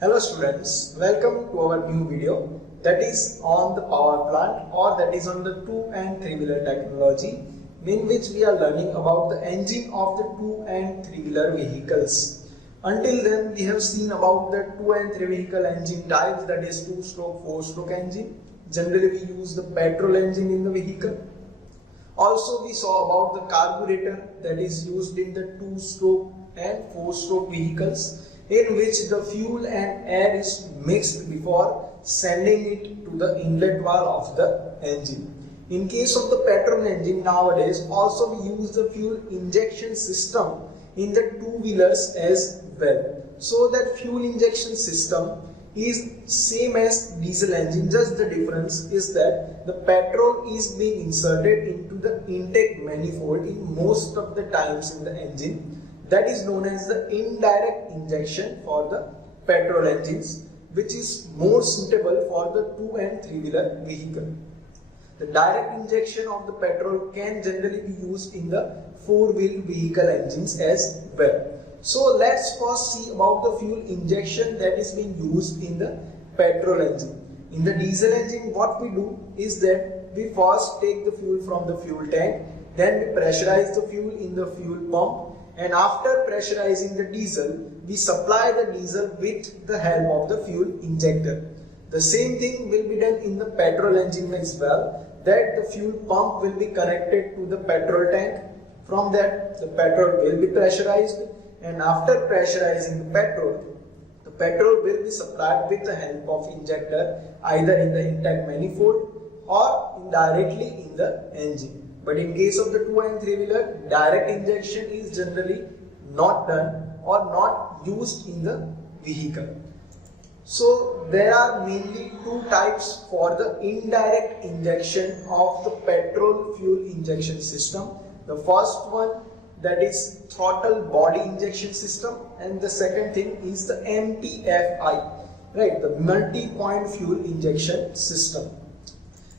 Hello students, welcome to our new video that is on the power plant or that is on the 2 and 3 wheeler technology, in which we are learning about the engine of the 2 and 3 wheeler vehicles. Until then we have seen about the 2 and 3 vehicle engine types, that is 2-stroke, 4-stroke engine. Generally we use the petrol engine in the vehicle. Also we saw about the carburetor that is used in the 2-stroke and 4-stroke vehicles, in which the fuel and air is mixed before sending it to the inlet valve of the engine. In case of the petrol engine nowadays, also we use the fuel injection system in the 2-wheelers as well. So that fuel injection system is same as diesel engine, just the difference is that the petrol is being inserted into the intake manifold in most of the times in the engine. That is known as the indirect injection for the petrol engines, which is more suitable for the 2 and 3 wheeler vehicle. The direct injection of the petrol can generally be used in the 4-wheel vehicle engines as well. So let's first see about the fuel injection that is being used in the petrol engine. In the diesel engine, what we do is that we first take the fuel from the fuel tank, then we pressurize the fuel in the fuel pump, and after pressurizing the diesel, we supply the diesel with the help of the fuel injector. The same thing will be done in the petrol engine as well, that the fuel pump will be connected to the petrol tank. From that, the petrol will be pressurized, and after pressurizing the petrol will be supplied with the help of injector either in the intake manifold or indirectly in the engine. But in case of the 2 and 3 wheeler, direct injection is generally not done or not used in the vehicle. So there are mainly two types for the indirect injection of the petrol fuel injection system. The first one, that is throttle body injection system, and the second thing is the MTFI, right, the multi-point fuel injection system.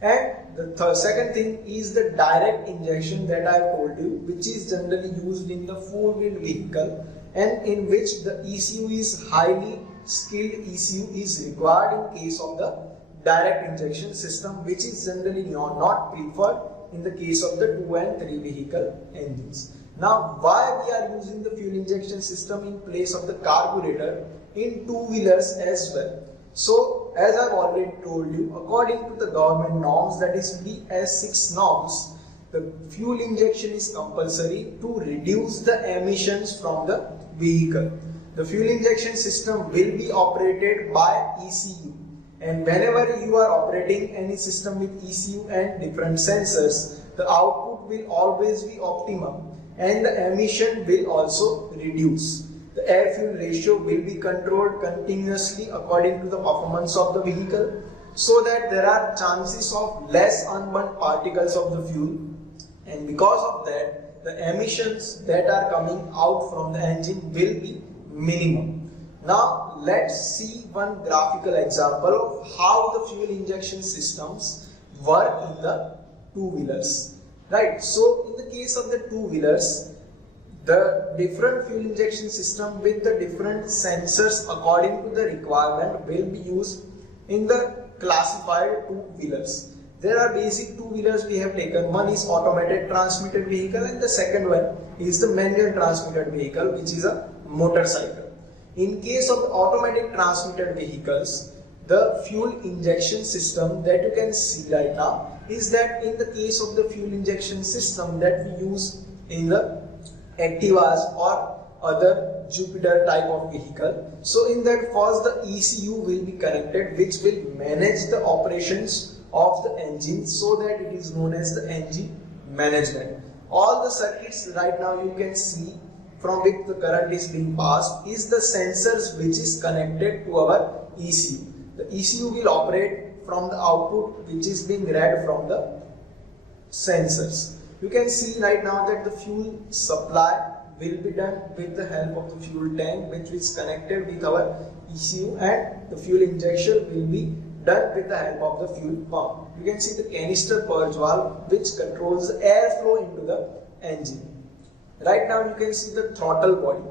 And the second thing is the direct injection that I have told you, which is generally used in the 4-wheel vehicle, and in which the ECU is highly skilled ECU is required in case of the direct injection system, which is generally not preferred in the case of the 2 and 3 vehicle engines. Now, why we are using the fuel injection system in place of the carburetor in 2-wheelers as well? So, as I've already told you, according to the government norms, that is BS6 norms, the fuel injection is compulsory to reduce the emissions from the vehicle. The fuel injection system will be operated by ECU, and whenever you are operating any system with ECU and different sensors, the output will always be optimum and the emission will also reduce. The air-fuel ratio will be controlled continuously according to the performance of the vehicle, so that there are chances of less unburnt particles of the fuel, and because of that the emissions that are coming out from the engine will be minimum. Now let's see one graphical example of how the fuel injection systems work in the 2-wheelers. Right, so in the case of the 2-wheelers, the different fuel injection system with the different sensors according to the requirement will be used in the classified 2-wheelers. There are basic 2-wheelers we have taken. One is automated transmitted vehicle and the second one is the manual transmitted vehicle, which is a motorcycle. In case of automatic transmitted vehicles, the fuel injection system that you can see right now is that in the case of the fuel injection system that we use in the Activas or other Jupiter type of vehicle. So in that, first the ECU will be connected, which will manage the operations of the engine, so that it is known as the engine management. All the circuits right now you can see from which the current is being passed is the sensors which is connected to our ECU. The ECU will operate from the output which is being read from the sensors. You can see right now that the fuel supply will be done with the help of the fuel tank, which is connected with our ECU, and the fuel injection will be done with the help of the fuel pump. You can see the canister purge valve which controls the airflow into the engine. Right now you can see the throttle body.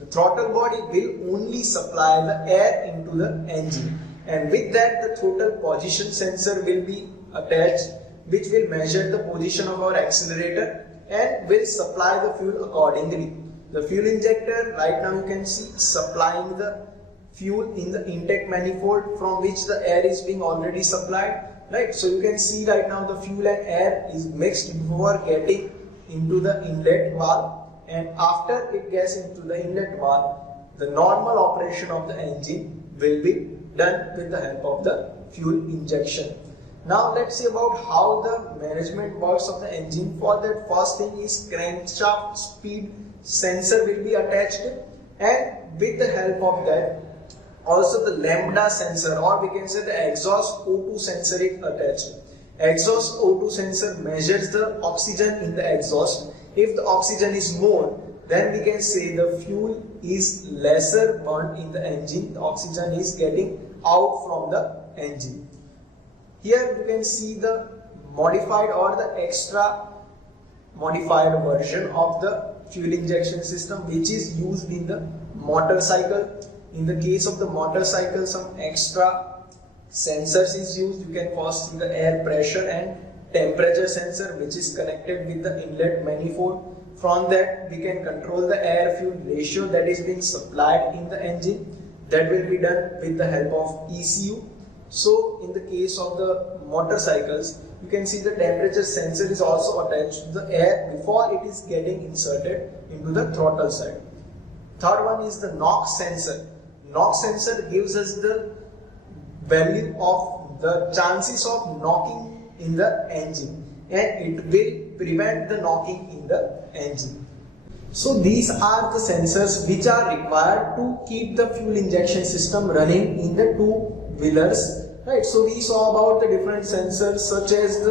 The throttle body will only supply the air into the engine, and with that the throttle position sensor will be attached, which will measure the position of our accelerator and will supply the fuel accordingly. The fuel injector, right now you can see, supplying the fuel in the intake manifold from which the air is being already supplied, right? So you can see right now the fuel and air is mixed before getting into the inlet valve, and after it gets into the inlet valve, the normal operation of the engine will be done with the help of the fuel injection. Now let's see about how the management works of the engine. For that, first thing is crankshaft speed sensor will be attached, and with the help of that also the lambda sensor, or we can say the exhaust O2 sensor, is attached. Exhaust O2 sensor measures the oxygen in the exhaust. If the oxygen is more, then we can say the fuel is lesser burnt in the engine, the oxygen is getting out from the engine. Here you can see the modified or the extra modified version of the fuel injection system, which is used in the motorcycle. In the case of the motorcycle, some extra sensors is used. You can first see the air pressure and temperature sensor, which is connected with the inlet manifold. From that we can control the air fuel ratio that is being supplied in the engine. That will be done with the help of ECU. So in the case of the motorcycles, you can see the temperature sensor is also attached to the air before it is getting inserted into the throttle side. Third one is the NOx sensor. NOx sensor gives us the value of the chances of knocking in the engine, and it will prevent the knocking in the engine. So these are the sensors which are required to keep the fuel injection system running in the two-wheelers, right? So we saw about the different sensors, such as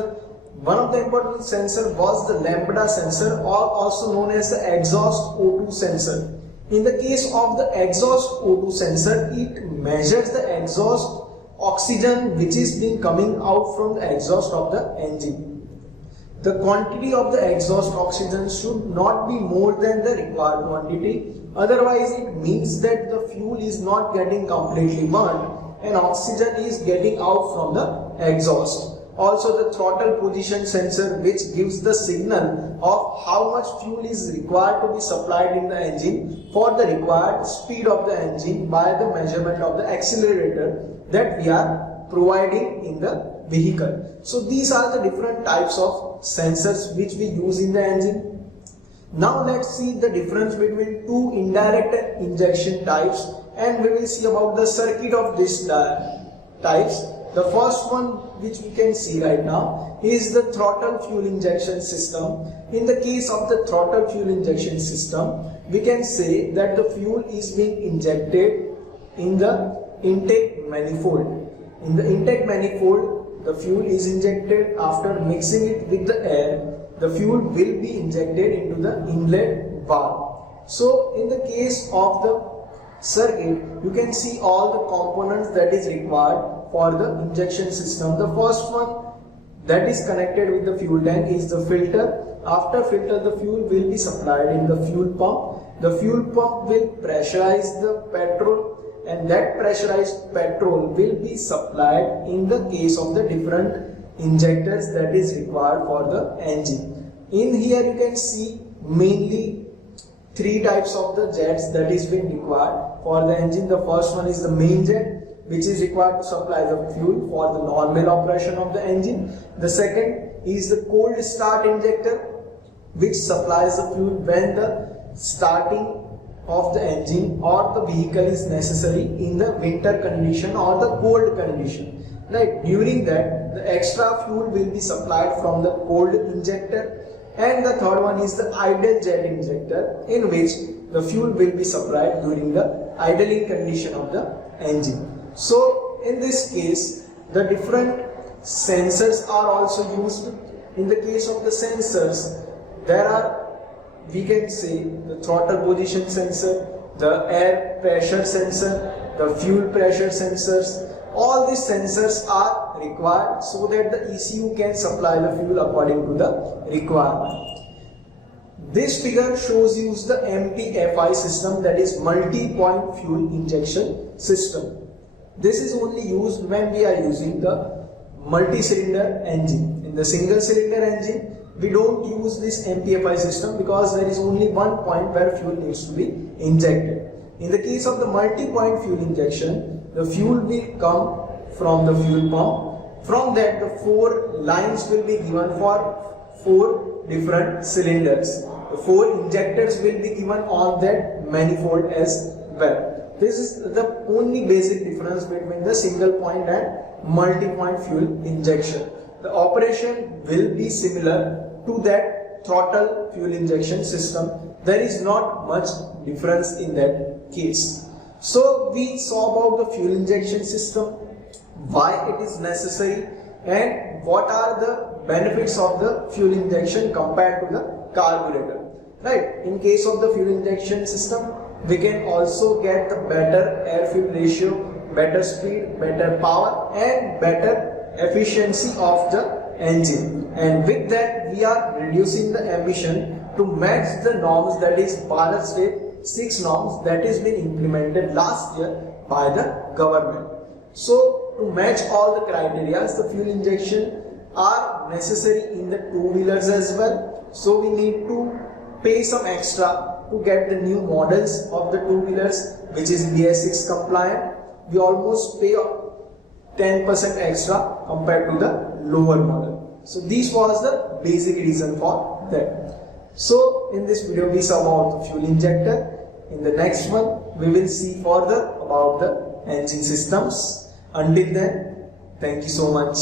one of the important sensor was the lambda sensor, or also known as the exhaust O2 sensor. In the case of the exhaust O2 sensor, it measures the exhaust oxygen which is being coming out from the exhaust of the engine. The quantity of the exhaust oxygen should not be more than the required quantity, otherwise it means that the fuel is not getting completely burnt and oxygen is getting out from the exhaust. Also the throttle position sensor, which gives the signal of how much fuel is required to be supplied in the engine for the required speed of the engine by the measurement of the accelerator that we are providing in the vehicle. So these are the different types of sensors which we use in the engine. Now let's see the difference between two indirect injection types, and we will see about the circuit of these types. The first one which we can see right now is the throttle fuel injection system. In the case of the throttle fuel injection system, we can say that the fuel is being injected in the intake manifold. In the intake manifold, the fuel is injected. After mixing it with the air, the fuel will be injected into the inlet valve. So in the case of the circuit, you can see all the components that is required for the injection system. The first one that is connected with the fuel tank is the filter. After filter, the fuel will be supplied in the fuel pump. The fuel pump will pressurize the petrol, and that pressurized petrol will be supplied in the case of the different injectors that is required for the engine. In here you can see mainly three types of the jets that is being required for the engine. The first one is the main jet, which is required to supply the fuel for the normal operation of the engine. The second is the cold start injector, which supplies the fuel when the starting of the engine or the vehicle is necessary in the winter condition or the cold condition. Right? During that, the extra fuel will be supplied from the cold injector. And the third one is the idle jet injector, in which the fuel will be supplied during the idling condition of the engine. So in this case, the different sensors are also used. In the case of the sensors, there are, we can say, the throttle position sensor, the air pressure sensor, the fuel pressure sensors. All these sensors are required so that the ECU can supply the fuel according to the requirement. This figure shows you the MPFI system, that is multi-point fuel injection system. This is only used when we are using the multi-cylinder engine. In the single cylinder engine, we don't use this MPFI system because there is only one point where fuel needs to be injected. In the case of the multi-point fuel injection, the fuel will come from the fuel pump. From that, the 4 lines will be given for 4 different cylinders. The 4 injectors will be given on that manifold as well. This is the only basic difference between the single point and multi-point fuel injection. The operation will be similar to that throttle fuel injection system. There is not much difference in that case. So we saw about the fuel injection system, why it is necessary, and what are the benefits of the fuel injection compared to the carburetor. Right? In case of the fuel injection system, we can also get the better air-fuel ratio, better speed, better power, and better efficiency of the engine. And with that, we are reducing the emission to match the norms, that is Bharat State 6 norms that is been implemented last year by the government. So to match all the criteria, the fuel injection are necessary in the two-wheelers as well. So we need to pay some extra to get the new models of the two-wheelers, which is BS6 compliant. We almost pay 10% extra compared to the lower model. So this was the basic reason for that. So in this video we saw about the fuel injector. In the next one we will see further about the engine systems. Until then, thank you so much.